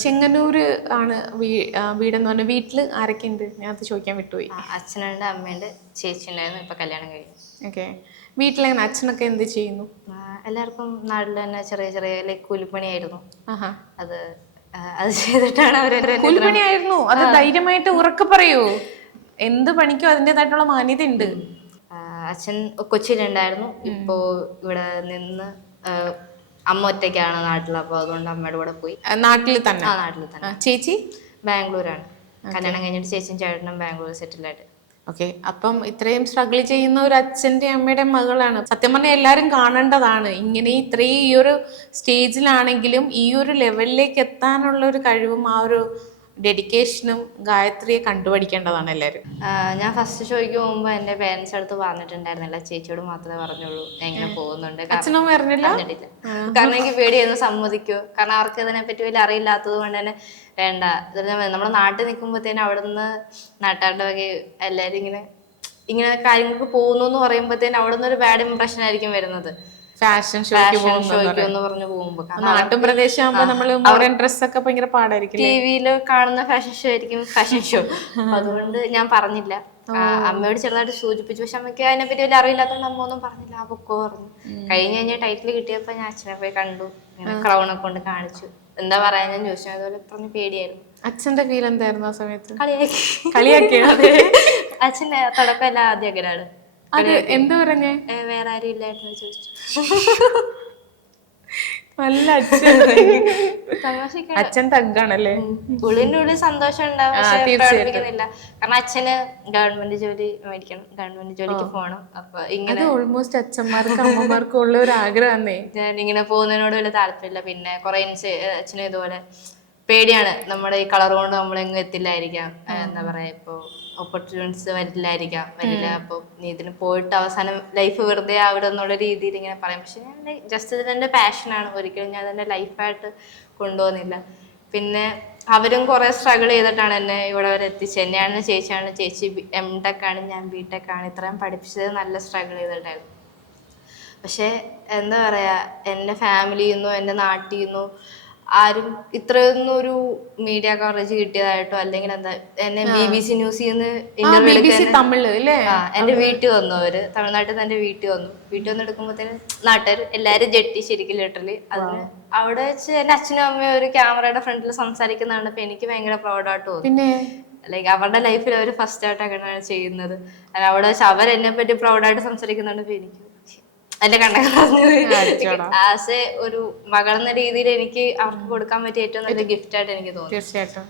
ചെങ്ങന്നൂര് ആണ് വീടെന്ന് പറഞ്ഞ വീട്ടില് ആരൊക്കെ ഉണ്ട്? ഞാൻ അത് ചോദിക്കാൻ വിട്ടുപോയി. അച്ഛനുണ്ട്, അമ്മയുണ്ട്, ചേച്ചി ഉണ്ടായിരുന്നു, ഇപ്പൊ കല്യാണം കഴിഞ്ഞു. ഓക്കെ. വീട്ടിലെങ്ങനെ അച്ഛനൊക്കെ എന്ത് ചെയ്യുന്നു? എല്ലാവർക്കും നാട്ടിൽ തന്നെ ചെറിയ ചെറിയ ലൈക്ക് കൂലിപ്പണിയായിരുന്നു. ആഹാ. അത് അത് ചെയ്തിട്ടാണ് കൂലിപ്പണിയായിരുന്നു? അത് ധൈര്യമായിട്ട് ഉറക്കെ പറയൂ. എന്ത് പണിക്കും അതിൻ്റെതായിട്ടുള്ള മാന്യത ഉണ്ട്. അച്ഛൻ കൊച്ചിയിലുണ്ടായിരുന്നു, ഇപ്പോ ഇവിടെ നിന്ന് അമ്മ ഒറ്റയ്ക്കാണ് നാട്ടിൽ, അപ്പൊ അതുകൊണ്ട് അമ്മയുടെ കൂടെ പോയി. നാട്ടിൽ തന്നെ? നാട്ടിൽ തന്നെ. ചേച്ചി ബാംഗ്ലൂരാണ്. കല്യാണം കഴിഞ്ഞിട്ട് ചേച്ചിയും ചേട്ടനും ബാംഗ്ലൂർ സെറ്റിൽ ആയിട്ട്. ഓക്കെ. അപ്പം ഇത്രയും സ്ട്രഗിൾ ചെയ്യുന്ന ഒരു അച്ഛൻ്റെ അമ്മയുടെ മകളാണ്. സത്യം പറഞ്ഞാൽ എല്ലാവരും കാണേണ്ടതാണ്. ഇങ്ങനെ ഇത്രയും ഈ ഒരു സ്റ്റേജിലാണെങ്കിലും ഈ ഒരു ലെവലിലേക്ക് എത്താനുള്ള ഒരു കഴിവും ആ ഒരു ഡെഡിക്കേഷനും ഗായത്രിയെ കണ്ടുപഠിക്കേണ്ടതാണ് എല്ലാവരും. ഞാൻ ഫസ്റ്റ് ഷോയ്ക്ക് പോകുമ്പോൾ എൻ്റെ പേരൻസ് അടുത്ത് പറഞ്ഞിട്ടുണ്ടായിരുന്നില്ല, ചേച്ചിയോട് മാത്രമേ പറഞ്ഞുള്ളൂ ഞാൻ ഇങ്ങനെ പോകുന്നുണ്ട്. അച്ഛനും പറഞ്ഞില്ല? കാരണം എനിക്ക് പേടിയായിരുന്നു സമ്മതിക്കോ, കാരണം അവർക്ക് ഇതിനെപ്പറ്റി വലിയ അറിയില്ലാത്തത് കൊണ്ട് തന്നെ വേണ്ട. നമ്മുടെ നാട്ടിൽ നിൽക്കുമ്പോഴത്തേനും അവിടെ നിന്ന് നാട്ടാരുടെ വക എല്ലാവരും ഇങ്ങനെ കാര്യങ്ങൾക്ക് പോകുന്നു എന്ന് പറയുമ്പോഴത്തേനും അവിടെ നിന്ന് ഒരു ബാഡ് ഇംപ്രഷൻ ആയിരിക്കും വരുന്നത്. ഫാഷൻ ഷോയ്ക്ക് പറഞ്ഞു പോകുമ്പോ നാട്ടും പ്രദേശമാകുമ്പോ നമ്മള് ഡ്രസ്സൊക്കെ ഭയങ്കര പാടായിരിക്കും. ടിവിയില് കാണുന്ന ഫാഷൻ ഷോ ആയിരിക്കും ഫാഷൻ ഷോ. അതുകൊണ്ട് ഞാൻ പറഞ്ഞില്ല. അമ്മയോട് ചെറുതായിട്ട് സൂചിപ്പിച്ചു, പക്ഷെ അമ്മയ്ക്ക് അതിനെപ്പറ്റി വലിയ അറിയില്ലാത്തതുകൊണ്ട് അമ്മ ഒന്നും പറഞ്ഞില്ല. ആ പൊക്കോ പറഞ്ഞു. കഴിഞ്ഞ് ടൈറ്റിൽ കിട്ടിയപ്പോ ഞാൻ അച്ഛനെ പോയി കണ്ടു, ക്രൗണൊക്കെ കൊണ്ട് കാണിച്ചു. എന്താ പറയാ ഞാൻ ചോദിച്ചു, അതുപോലെ പറഞ്ഞ് പേടിയായിരുന്നു. അച്ഛന്റെ ഫീൽ എന്തായിരുന്നു ആ സമയത്ത്? കളിയാക്കിയാണ്. അച്ഛൻ തുടക്കമല്ല ആദ്യം അങ്ങനെയാണ്. അത് എന്താ പറഞ്ഞേ? വേറെ ആരും ഇല്ലായിരുന്നു ചോദിച്ചു. നല്ല അച്ഛൻ തഗ്ഗാണല്ലേ. ഉള്ളിൻ്റെ ഉള്ളിൽ സന്തോഷം ഉണ്ടാവും, പക്ഷെ പ്രകടിപ്പിക്കുന്നില്ല. കാരണം അച്ഛന് ഗവൺമെന്റ് ജോലി മേടിക്കണം, ഗവൺമെന്റ് ജോലിക്ക് പോകണം. അപ്പൊ ഇങ്ങനെ ഓൾമോസ്റ്റ് അച്ഛന്മാർക്കും അമ്മമാർക്കും ഉള്ള ഒരു ആഗ്രഹമേ. ഞാൻ ഇങ്ങനെ പോകുന്നതിനോട് വലിയ താല്പര്യമില്ല. പിന്നെ കുറെ അച്ഛനും ഇതുപോലെ പേടിയാണ്, നമ്മുടെ ഈ കളർ കൊണ്ട് നമ്മളെങ്ങും എത്തില്ലായിരിക്കാം, എന്താ പറയാ, ഇപ്പൊ ഓപ്പർച്യൂണിറ്റീസ് വരില്ല. അപ്പൊ നീ ഇതിന് പോയിട്ട് അവസാനം ലൈഫ് വെറുതെ ആവിടെ എന്നുള്ള രീതിയിൽ ഇങ്ങനെ പറയും. പക്ഷെ ഞാൻ ജസ്റ്റ് ഇതിന്റെ പാഷനാണ്, ഒരിക്കലും ഞാൻ അതിന്റെ ലൈഫായിട്ട് കൊണ്ടുപോകുന്നില്ല. പിന്നെ അവരും കുറെ സ്ട്രഗിൾ ചെയ്തിട്ടാണ് എന്നെ ഇവിടെ വരെ എത്തിച്ചത്. എന്നെയാണ് ചേച്ചി M.Tech ആണ്, ഞാൻ B.Tech ആണ്. ഇത്രയും പഠിപ്പിച്ചത് നല്ല സ്ട്രഗിൾ ചെയ്തിട്ടായിരുന്നു. പക്ഷെ എന്താ പറയാ, എൻ്റെ ഫാമിലിയിൽ നിന്നോ എൻ്റെ നാട്ടിൽ നിന്നോ ആരും ഇത്രയൊന്നും ഒരു മീഡിയ കവറേജ് കിട്ടിയതായിട്ടോ അല്ലെങ്കിൽ എന്താ എന്നെ BBC ന്യൂസിൽ നിന്ന് ഇന്റർവ്യൂ എന്റെ വീട്ടിൽ വന്നു. അവര് തമിഴ്നാട്ടിൽ നിന്ന് എന്റെ വീട്ടിൽ വന്ന് എടുക്കുമ്പോഴത്തേന് നാട്ടുകാർ എല്ലാരും ജെട്ടി ശരിക്കും ലിറ്ററലി. അതിന് അവിടെ വെച്ച് എന്റെ അച്ഛനും അമ്മയും ഒരു ക്യാമറയുടെ ഫ്രണ്ടിൽ സംസാരിക്കുന്ന കണ്ടപ്പോ എനിക്ക് ഭയങ്കര പ്രൗഡായിട്ട് തോന്നി. ലൈക്ക് അവരുടെ ലൈഫിൽ അവർ ഫസ്റ്റ് ആയിട്ട് അങ്ങനെയാണ് ചെയ്യുന്നത്. അവിടെ വെച്ച് അവരെന്നെ പറ്റി പ്രൗഡായിട്ട് സംസാരിക്കുന്നുണ്ടപ്പോ എനിക്ക് എന്റെ കണ്ടു. ആസ് എ ഒരു മകൾ എന്ന രീതിയിൽ എനിക്ക് അവർക്ക് കൊടുക്കാൻ പറ്റിയ ഏറ്റവും നല്ല ഗിഫ്റ്റ് ആയിട്ട് എനിക്ക് തോന്നി. തീർച്ചയായിട്ടും.